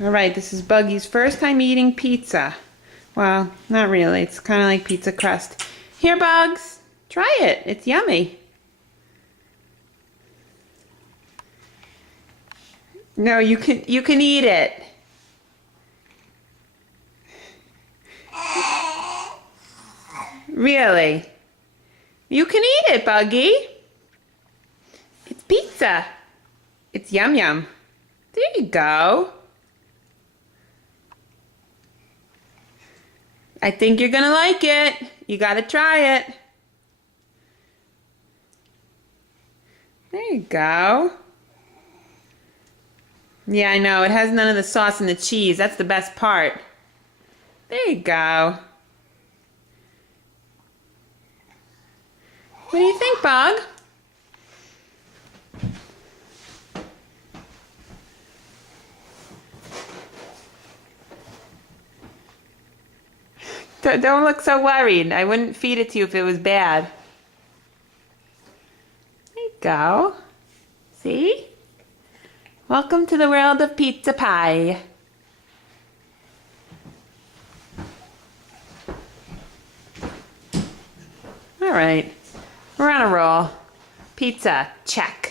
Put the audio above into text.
All right, this is Buggy's first time eating pizza. Well, not really. It's kind of like pizza crust. Here, Bugs, try it. It's yummy. No, you can eat it. Really? You can eat it, Buggy. It's pizza. It's yum yum. There you go. I think you're gonna like it. You gotta try it. There you go. Yeah, I know. It has none of the sauce and the cheese. That's the best part. There you go. What do you think, Bug? Don't look so worried. I wouldn't feed it to you if it was bad. There you go. See? Welcome to the world of pizza pie. All right. We're on a roll. Pizza, check.